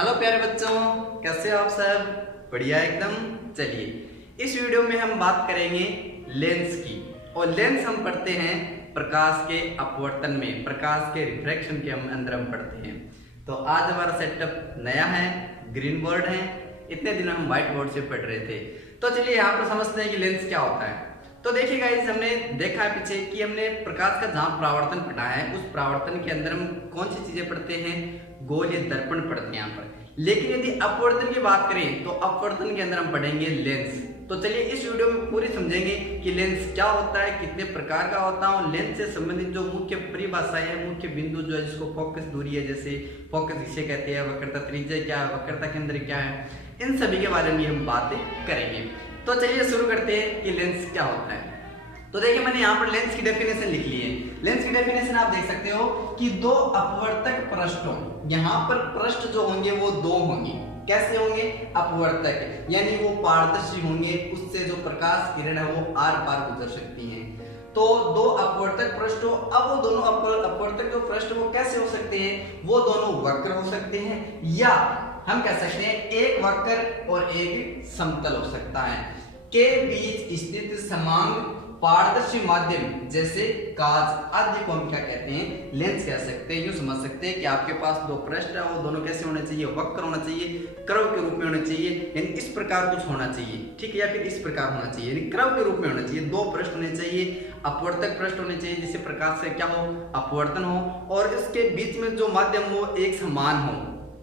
Hello प्यारे बच्चों, कैसे हो आप सब? बढ़िया एकदम। चलिए इस वीडियो में हम बात करेंगे लेंस की। और लेंस हम पढ़ते हैं प्रकाश के अपवर्तन में, प्रकाश के रिफ्रैक्शन के अंदर हम पढ़ते हैं। तो आज हमारा सेटअप नया है, ग्रीन बोर्ड है। इतने दिन हम व्हाइट बोर्ड से पढ़ रहे थे। तो चलिए यहाँ पर समझते हैं कि लेंस क्या होता है। तो देखिए गाइस, हमने देखा है पीछे कि हमने प्रकाश का जहाँ परावर्तन पढ़ा है, उस परावर्तन के अंदर हम कौन सी चीजें पढ़ते हैं? गोल या दर्पण पढ़ते हैं यहाँ पर। लेकिन यदि अपवर्तन की बात करें तो अपवर्तन के अंदर हम पढ़ेंगे लेंस। तो चलिए इस वीडियो में पूरी समझेंगे कि लेंस क्या होता है, कितने प्रकार का होता है, और लेंस से संबंधित जो मुख्य परिभाषाएं है, मुख्य बिंदु जो है, जिसको फोकस दूरी है, जैसे फोकस किसे कहते हैं, वक्रता त्रिज्या क्या है, वक्रता केंद्र क्या है, इन सभी के बारे में हम बातें करेंगे। तो चलिए शुरू करते हैं कि लेंस क्या होता है। तो देखिए, मैंने यहाँ पर लेंस की डेफिनेशन लिख ली है। लेंस की डेफिनेशन आप देख सकते हो कि दो अपवर्तक पृष्ठों, यहाँ पर पृष्ठ जो होंगे वो दो होंगे। कैसे होंगे? अपवर्तक, यानी वो पारदर्शी होंगे, उससे जो प्रकाश किरण है वो आर पार गुजर सकती हैं। तो दो अपवर्तक पृष्ठ हो, अब वो दोनों अपवर्तक जो पृष्ठ वो कैसे हो सकते हैं? वो दोनों वक्र हो सकते हैं, या हम कह सकते हैं एक वक्र और एक समतल हो सकता है। के बीच स्थित समांग पारदर्शी माध्यम जैसे कांच आदि को हम क्या कहते हैं? लेंस कह सकते हैं। यूं समझ सकते हैं कि आपके पास दो पृष्ठ है, वो दोनों कैसे होने चाहिए? वक्र होना चाहिए, कर्व के रूप में होने चाहिए, यानी इस प्रकार कुछ होना चाहिए, ठीक है, या फिर इस प्रकार होना चाहिए, यानी कर्व के रूप में होना चाहिए। दो पृष्ठ होने चाहिए, अपवर्तक पृष्ठ होने चाहिए, जिससे प्रकाश से क्या हो? अपवर्तन हो, और इसके बीच में जो माध्यम हो एक समान हो,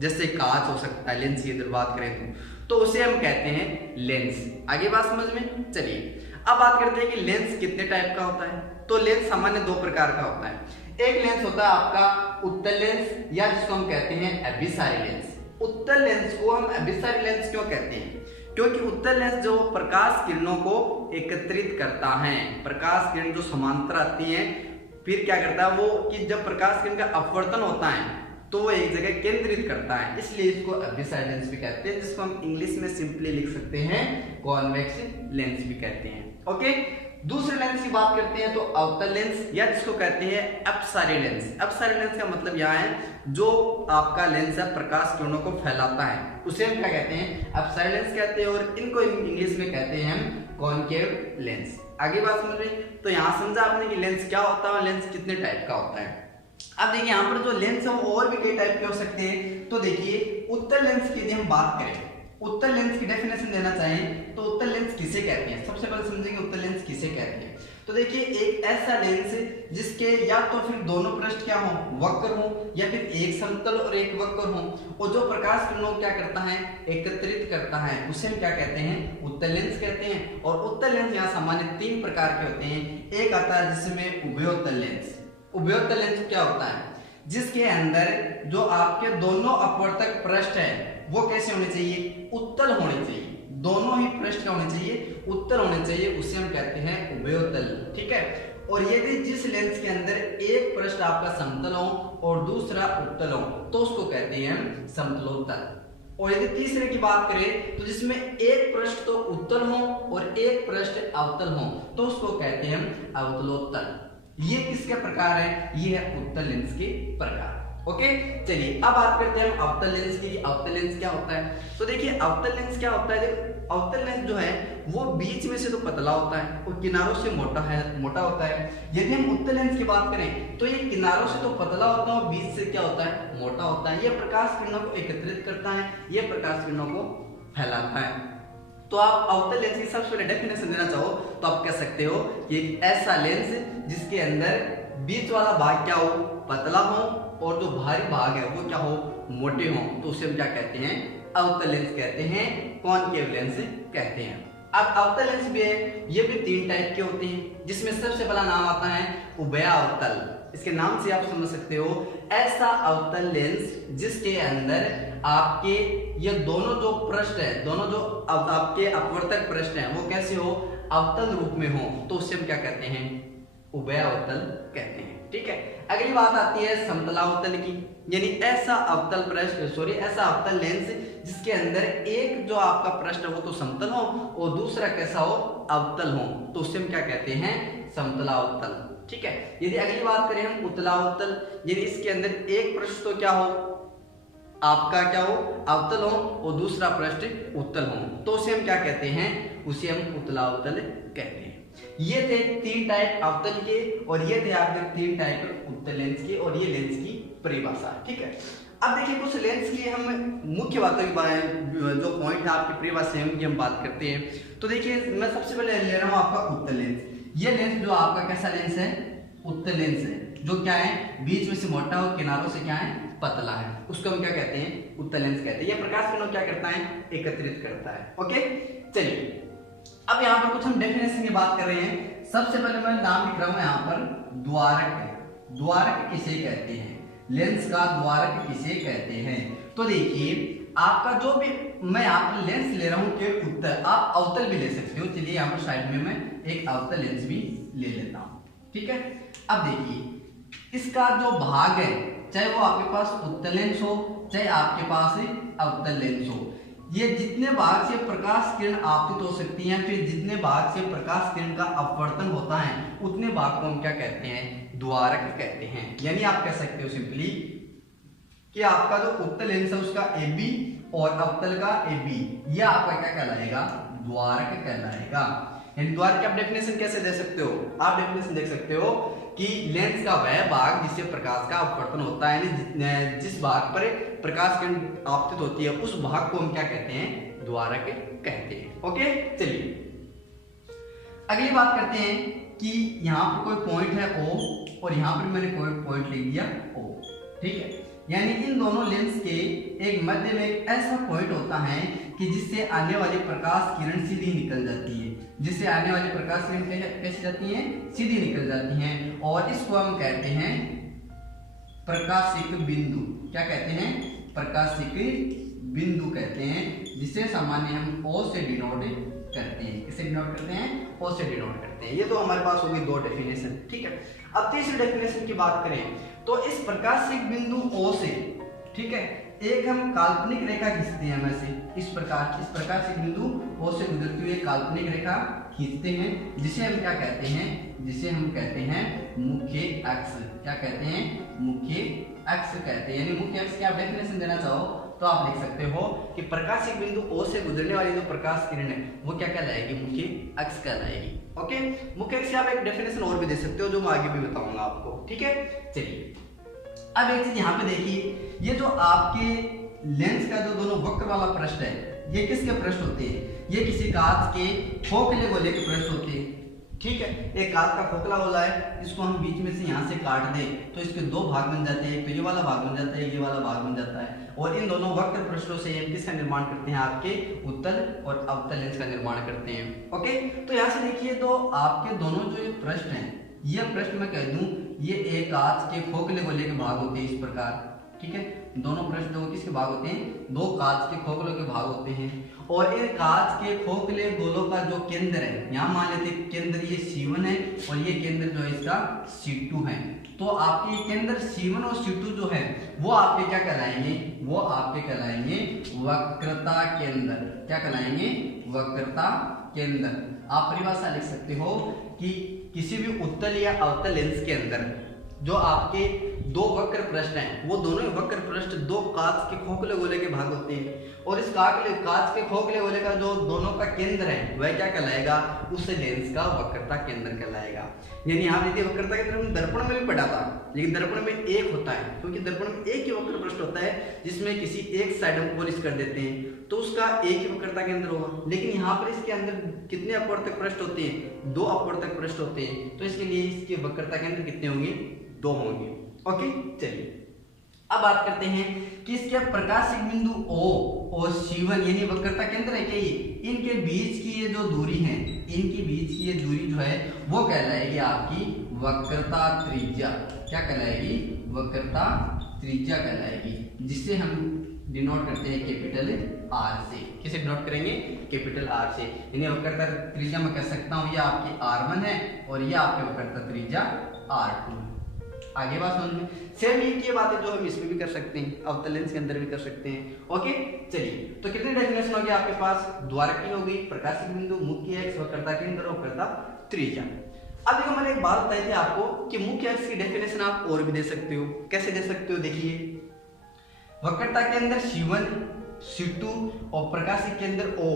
जैसे कांच हो सकता है। लेंस की अगर बात करें तो उसे हम कहते हैं लेंस। आगे बात समझ में? चलिए अब बात करते हैं कि लेंस कितने टाइप का होता है। तो लेंस सामान्य दो प्रकार का होता है। एक लेंस होता है आपका उत्तल लेंस, या जिसको हम कहते हैं अभिसारी लेंस। उत्तल लेंस को हम अभिसारी लेंस क्यों कहते हैं? क्योंकि उत्तल लेंस जो प्रकाश किरणों को एकत्रित करता है, प्रकाश किरण जो समांतर आती है, फिर क्या करता है वो कि जब प्रकाश किरण का अपवर्तन होता है तो वो एक जगह केंद्रित करता है, इसलिए इसको अभिसारी लेंस भी कहते हैं, जिसको हम इंग्लिश में सिंपली लिख सकते हैं कॉन्वेक्स लेंस भी कहते हैं। ओके, दूसरे लेंस की बात करते हैं तो अवतल लेंस, या जिसको कहते हैं अपसारी लेंस। अपसारी लेंस का मतलब यहाँ है जो आपका लेंस है प्रकाश किरणों को फैलाता है, उसे हम क्या कहते हैं? अपसारी लेंस कहते हैं, और इनको इंग्लिश में कहते हैं हम कॉनकेव लेंस। आगे बात समझ में? तो यहाँ समझा आपने कि लेंस क्या होता है, लेंस कितने टाइप का होता है। अब देखिए यहाँ पर जो लेंस है वो और भी कई टाइप के हो सकते हैं। तो देखिए उत्तल लेंस की यदि हम बात करें, उत्तल लेंस की डेफिनेशन देना चाहें तो उत्तल लेंस किसे कहते हैं? सबसे पहले समझेंगे उत्तल लेंस किसे कहते हैं। तो देखिए एक ऐसा लेंस जिसके या तो फिर दोनों पृष्ठ क्या हो? वक्र हो, या फिर एक समतल और एक वक्र हो, और जो प्रकाश किरणों क्या करता है? एकत्रित करता है, उसे हम क्या कहते हैं? उत्तल लेंस कहते हैं। और उत्तल लेंस यहाँ सामान्य तीन प्रकार के होते हैं। एक आता है जिसमें उभयोत्तल लेंस। उभयोत्तल लेंस क्या होता है? जिसके अंदर जो आपके दोनों अपवर्तक पृष्ठ है वो कैसे होने चाहिए? उत्तल होने चाहिए। दोनों ही पृष्ठ क्या होने चाहिए? उत्तल होने चाहिए, उसे हम कहते हैं उभयोत्तल, ठीक है। और यदि जिस लेंस के अंदर एक पृष्ठ आपका समतल हो और दूसरा उत्तल हो तो उसको कहते हैं हम समतलोत्तल। और यदि तीसरे की बात करें तो जिसमें एक पृष्ठ तो उत्तल हो और एक पृष्ठ अवतल हो तो उसको कहते हैं हम अवतलोत्तल। ये किसके प्रकार है? ये है उत्तल लेंस के प्रकार। ओके, चलिए अब बात करते हैं हम अवतल लेंस की। अवतल लेंस क्या होता है? तो देखिए अवतल लेंस क्या होता है। अवतल लेंस जो है वो बीच में से तो पतला होता है और किनारों से मोटा होता है। यदि हम उत्तल लेंस की बात करें तो ये किनारों से तो पतला होता है और बीच से क्या होता है? मोटा होता है। ये प्रकाश किरणों को एकत्रित करता है, ये प्रकाश किरणों को फैलाता है। तो आप अवतल लेंस की सबसे पहले डेफिनेशन देना चाहो तो आप कह सकते हो कि एक ऐसा लेंस जिसके अंदर बीच वाला भाग क्या हो? पतला हो, और जो बाहरी भाग है वो क्या हो? मोटे हो, तो उसे हम क्या कहते हैं? अवतल लेंस कहते हैं, कॉनकेव लेंस कहते हैं। अब अवतल लेंस भी है, ये भी तीन टाइप के होते हैं, जिसमें सबसे पहला नाम आता है उभयावतल। इसके नाम से आप समझ सकते हो ऐसा अवतल लेंस जिसके अंदर आपके ये दोनों जो पृष्ठ है, दोनों जो आपके अपवर्तक पृष्ठ हैं वो कैसे हो? अवतल रूप में हो, तो उससे हम क्या कहते हैं? उभयावतल कहते हैं, ठीक है। अगली बात आती है समतलावतल की, यानी ऐसा अवतल पृष्ठ ऐसा अवतल लेंस जिसके अंदर एक जो आपका पृष्ठ हो तो समतल हो और दूसरा कैसा हो? अवतल हो, तो उससे हम क्या कहते हैं? समतलावतल, ठीक है। यदि अगली बात करें हम उत्तलावतल, यानी इसके अंदर एक पृष्ठ तो क्या हो? आपका क्या हो, अवतल हो, और दूसरा पृष्ठ उत्तल हो, तो उसे हम क्या कहते हैं, उसे हम उत्तलावतल कहते हैं। ये थे 3 टाइप अवतल के, और ये थे आपके 3 टाइप उत्तल लेंस के, और ये लेंस की परिभाषा। ठीक है, अब देखिए कुछ लेंस की हम मुख्य बातों की जो पॉइंट है आपकी परिभाषा है उनकी हम बात करते हैं। तो देखिए मैं सबसे पहले ले रहा हूँ आपका उत्तल लेंस। ये लेंस जो आपका कैसा लेंस है, उत्तल लेंस है, जो क्या है बीच में से मोटा और किनारों से क्या है, पतला है, उसको हम क्या कहते हैं, उत्तल लेंस कहते हैं। ये प्रकाश किरणों क्या करता है, एकत्रित करता है। ओके, चलिए अब यहाँ पर कुछ हम डेफिनेशन की बात कर रहे हैं। सबसे पहले मैं नाम लिख रहा हूँ यहाँ पर द्वारक। द्वारक किसे कहते हैं, लेंस का द्वारक किसे कहते हैं। तो देखिए आपका जो भी मैं यहाँ पर लेंस ले रहा हूँ कि उत्तल, आप अवतल भी ले सकते हो। चलिए यहाँ पर साइड में मैं एक अवतल लेंस भी ले लेता हूँ। ठीक है, अब देखिए इसका जो भाग है, चाहे वो आपके पास उत्तल लेंस हो चाहे आपके पास अवतल लेंस हो, ये जितने भाग से प्रकाश किरण आपतित हो सकती हैं, फिर जितने भाग से प्रकाश किरण का अपवर्तन होता है, उतने भाग को हम क्या कहते हैं, द्वारक कहते हैं। यानी आप कह सकते हो सिंपली कि आपका जो उत्तल लेंस है उसका AB और अवतल का AB, यह आपका क्या कहलाएगा, द्वारक कहलाएगा। यानी द्वारक की आप डेफिनेशन कैसे दे सकते हो, आप डेफिनेशन देख सकते हो कि लेंस का वह भाग जिससे प्रकाश का अपवर्तन होता है, यानी जिस भाग पर प्रकाश किरण आपतित होती है उस भाग को हम क्या कहते हैं, द्वारक कहते हैं। ओके, चलिए अगली बात करते हैं कि यहाँ पर कोई पॉइंट है O और यहाँ पर मैंने कोई पॉइंट लिख दिया O। ठीक है, यानी इन दोनों लेंस के एक मध्य में एक ऐसा पॉइंट होता है कि जिससे आने वाली प्रकाश किरण सीधी निकल जाती है, जिससे आने वाली प्रकाश किरण कैसी जाती है, सीधी निकल जाती हैं, और इसको हम कहते हैं प्रकाशिक बिंदु। क्या कहते हैं, प्रकाशिक बिंदु कहते हैं, जिसे सामान्य हम O से डिनोट करते हैं। किसे डिनोट करते हैं, O से डिनोट करते हैं। ये तो हमारे पास होगी 2 डेफिनेशन। ठीक है, अब तीसरी डेफिनेशन की बात करें तो इस प्रकाशिक बिंदु O से, ठीक है, एक हम काल्पनिक रेखा खींचते हैं हमें से इस प्रकाशिक बिंदु O से गुजरती हुई काल्पनिक रेखा खींचते हैं, जिसे हम क्या कहते हैं, जिसे हम कहते हैं मुख्य अक्ष। क्या कहते हैं, मुख्य अक्ष कहते हैं। यानी मुख्य अक्ष की आप डेफिनेशन देना चाहो तो आप लिख सकते हो कि प्रकाशिक बिंदु O से गुजरने वाली जो प्रकाश किरण है वो क्या कहलाएगी, मुख्य अक्ष कहलाएगी। ओके, मुख्य अक्ष से आप एक डेफिनेशन और भी दे सकते हो जो मैं आगे भी बताऊंगा आपको। ठीक है, चलिए अब एक चीज यहाँ पे देखिए, ये जो आपके लेंस का जो दोनों वक्र वाला पृष्ठ है, ये किसके पृष्ठ होते हैं, ये किसी कांच के खोखले गोले के पृष्ठ होते हैं। ठीक है, एक कांच का खोखला गोला है, इसको हम बीच में से यहाँ से काट दें तो इसके 2 भाग बन जाते हैं, एक तो ये वाला भाग बन जाता है, ये वाला भाग बन जाता है, और इन दोनों वक्र पृष्ठों से हम किसका निर्माण करते हैं, आपके उत्तल और अवतल लेंस का निर्माण करते हैं। ओके, तो यहाँ से देखिए तो आपके दोनों जो ये पृष्ठ हैं, ये पृष्ठ मैं कह दूं ये एक कांच के खोखले गोले के भाग होते हैं इस प्रकार। ठीक है, दोनों पृष्ठ जो किसके भाग होते हैं, 2 कांच के खोखलों के भाग होते हैं, और इन कांच के खोखले गोलों का जो केंद्र है, यहाँ मान लेते हैं केंद्र ये C1 है और ये केंद्र जो है इसका C2 है। तो आपके केंद्र C1 और C2 जो है वो आपके क्या कहलाएंगे, वो आपके कहलाएंगे वक्रता केंद्र। क्या कहलाएंगे, वक्रता केंद्र। आप परिभाषा लिख सकते हो कि किसी भी उत्तल या अवतल लेंस के अंदर जो आपके 2 वक्र पृष्ठ हैं, वो दोनों वक्र पृष्ठ 2 कांच के खोखले गोले के भाग होते हैं, और इस कांच के खोखले गोले का जो दोनों का केंद्र है वह क्या कहलाएगा, उस लेंस का वक्रता केंद्र कहलाएगा। यानी यहाँ देखिए वक्रता केंद्र हम दर्पण में भी पढ़ा था, लेकिन दर्पण में एक होता है, क्योंकि दर्पण में एक ही वक्र पृष्ठ होता है जिसमें किसी एक साइड हम पॉलिश कर देते हैं तो उसका एक ही वक्रता केंद्र होगा। लेकिन यहाँ पर इसके अंदर कितने अपवर्तक पृष्ठ होते हैं, 2 अपवर्तक पृष्ठ होते हैं, तो इसके लिए इसके वक्रता केंद्र कितने होंगे, 2 होंगे। ओके, चलिए अब बात करते हैं कि इसके प्रकाशिक बिंदु O और C1 यानी वक्रता केंद्र है क्या, ये इनके बीच की ये जो दूरी है, इनके बीच की ये दूरी जो है वो कहलाएगी आपकी वक्रता त्रिज्या। क्या कहलाएगी, वक्रता त्रिज्या कहलाएगी, जिसे हम डिनोट करते हैं कैपिटल R से। किसे डिनोट करेंगे, कैपिटल R से। यानी वक्रता त्रिज्या मैं कह सकता हूँ ये आपकी R1 है और ये आपके वक्रता त्रिज्या R2 है। आगे बात समझ में, सेम ये बातें जो हम इसमें भी कर सकते हैं, अवतल लेंस के अंदर भी कर सकते हैं। ओके, चलिए तो कितनी डेफिनेशन हो गई आपके पास, द्वारक की हो गई, प्रकाशिक बिंदु, मुख्य अक्ष, वक्रता केंद्र, वक्रता त्रिज्या। अब देखो मैंने एक बात बताई थी आपको कि मुख्य अक्ष की डेफिनेशन आप और भी दे सकते हो। कैसे दे सकते हो, देखिए वक्रता के अंदर C1 C2 और प्रकाशिक के अंदर O,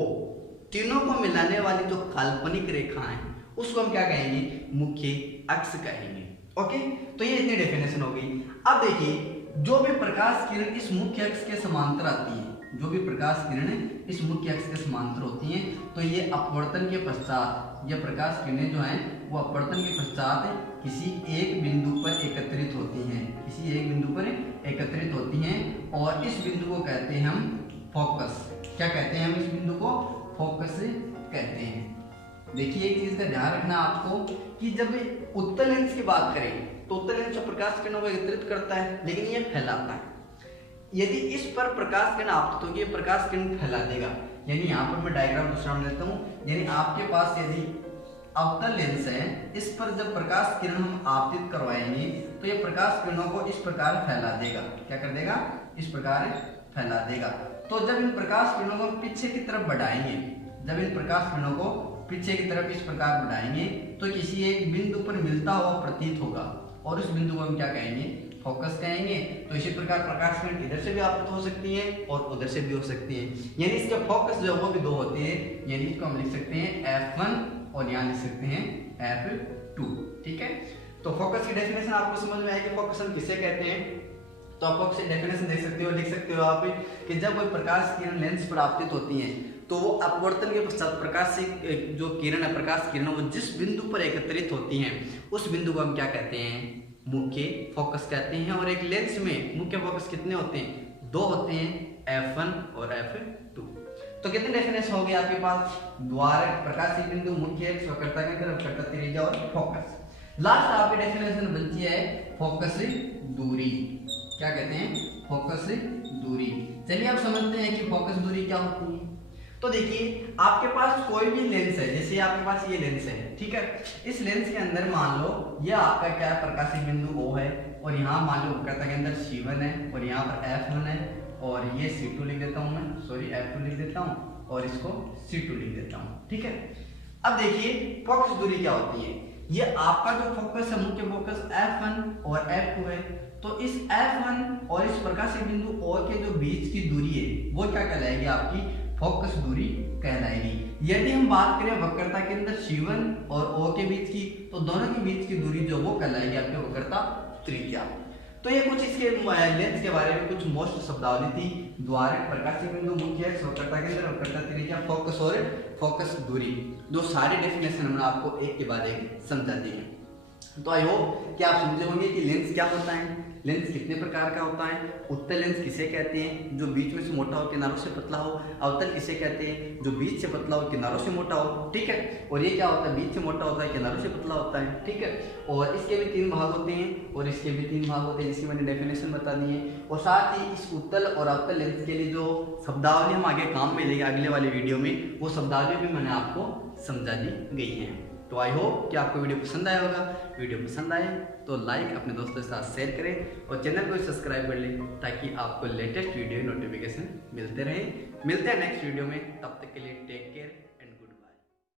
तीनों को मिलाने वाली जो काल्पनिक रेखा है उसको हम क्या कहेंगे, मुख्य अक्ष कहेंगे। ओके, तो ये इतनी डेफिनेशन हो गई। अब देखिए, जो भी प्रकाश किरण इस मुख्य अक्ष के समांतर आती है, जो भी प्रकाश किरण इस मुख्य अक्ष के समांतर होती हैं, तो ये अपवर्तन के पश्चात, ये प्रकाश किरणें जो हैं वो अपवर्तन के पश्चात किसी एक बिंदु पर एकत्रित होती हैं, किसी एक बिंदु पर एकत्रित होती हैं, और इस बिंदु को कहते हैं हम फोकस। क्या कहते हैं हम इस बिंदु को? फोकस कहते हैं। देखिए, एक चीज का ध्यान रखना आपको कि जब उत्तल लेंस की बात करें तो उत्तल लेंस प्रकाश किरणों को एकत्रित करता है, लेकिन ये फैलाता है। यदि इस पर प्रकाश किरण आपतित होगी, प्रकाश किरण फैला देगा। यानी यहाँ पर मैं डायग्राम दूसरा बना लेता हूँ। यानी आपके पास यदि अवतल लेंस है, इस पर जब प्रकाश किरण हम आपतित करवाएंगे तो ये प्रकाश किरणों को इस प्रकार फैला देगा। क्या कर देगा? इस प्रकार फैला देगा। तो जब इन प्रकाश किरणों को पीछे की तरफ बढ़ाएंगे, जब इन प्रकाश किरणों को पीछे की तरफ इस प्रकार बढ़ाएंगे तो किसी एक बिंदु पर मिलता हुआ प्रतीत होगा, और उस बिंदु को हम क्या कहेंगे? फोकस कहेंगे। तो इसी प्रकार प्रकाश किरण इधर से भी आपतित हो सकती है और उधर से भी हो सकती है। यानी इसके फोकस जो है वो भी दो होते हैं। यानी इसको हम लिख सकते हैं F1 और यहाँ लिख सकते हैं F2। ठीक है, तो फोकस की डेफिनेशन आपको समझ में आएगी, फोकस हम किसे कहते हैं। तो आप फोकस की डेफिनेशन देख सकते हो, लिख सकते हो आप कि जब कोई प्रकाश किरण लेंस पर आपतित होती है तो वो अपवर्तन के पश्चात प्रकाश से जो किरण है, प्रकाश किरण वो जिस बिंदु पर एकत्रित होती हैं उस बिंदु को हम क्या कहते हैं? मुख्य फोकस कहते हैं। और एक लेंस में मुख्य फोकस कितने होते हैं? दो होते हैं, F1 और F2। तो कितने डेफिनेशन हो गए आपके पास? द्वारक, प्रकाशीय बिंदु, मुख्य अक्ष, वक्रता केंद्र, वक्रता त्रिज्या और फोकस। लास्ट आपकी डेफिनेशन बनती है फोकस दूरी। क्या कहते हैं? फोकस दूरी। चलिए आप समझते हैं कि फोकस दूरी क्या होती है। तो देखिए, आपके पास कोई भी लेंस है, जैसे आपके पास ये लेंस है, ठीक है। इस लेंस के अंदर मान लो ये आपका क्या है? प्रकाशिक बिंदु O है, और यहाँ मान लो वक्रता के अंदर C1 है, और यहाँ पर F1 है, और ये C2 लिख देता हूँ मैं, सॉरी F2 लिख देता हूँ, और इसको C2 लिख देता हूँ। ठीक है, अब देखिए फोकस दूरी क्या होती है। ये आपका जो फोकस है, मुख्य फोकस F1 और F2 है, तो इस F1 और इस प्रकाशिक बिंदु O के जो बीच की दूरी है वो क्या कहलाएगी? आपकी फोकस दूरी कहलाएगी। यदि हम बात करें वक्रता के अंदर C1 और O के बीच की, तो दोनों के बीच की दूरी जो वो कहलाएगी आपकी वक्रता त्रिज्या। तो ये कुछ इसके लेंस के बारे में कुछ मोस्ट शब्दावली थी। द्वारक, प्रकाशीय बिंदु, मुख्य अक्ष, वक्रता केंद्र, वक्रता त्रिज्या, फोकस और फोकस दूरी, जो सारी डेफिनेशन हमने आपको एक के बाद एक समझा दी है। तो आई होप कि आप समझे होंगे कि लेंस क्या होता है, लेंस कितने प्रकार का होता है। उत्तल लेंस किसे कहते हैं? जो बीच में से मोटा हो, किनारों से पतला हो। अवतल किसे कहते हैं? जो बीच से पतला हो, किनारों से मोटा हो। ठीक है, और ये क्या होता है? बीच से मोटा होता है, किनारों से पतला होता है। ठीक है, और इसके भी 3 भाग होते हैं, और इसके भी 3 भाग होते हैं, जिसकी मैंने डेफिनेशन बता दी है। और साथ ही इस उत्तल और अवतल लेंस के लिए जो शब्दावली हम आगे काम में लेंगे अगले वाले वीडियो में, वो शब्दावली भी मैंने आपको समझा दी गई है। तो आई होप कि आपको वीडियो पसंद आया होगा। वीडियो पसंद आए तो लाइक, अपने दोस्तों के साथ शेयर करें, और चैनल को सब्सक्राइब कर लें ताकि आपको लेटेस्ट वीडियो नोटिफिकेशन मिलते रहे। मिलते हैं नेक्स्ट वीडियो में, तब तक के लिए टेक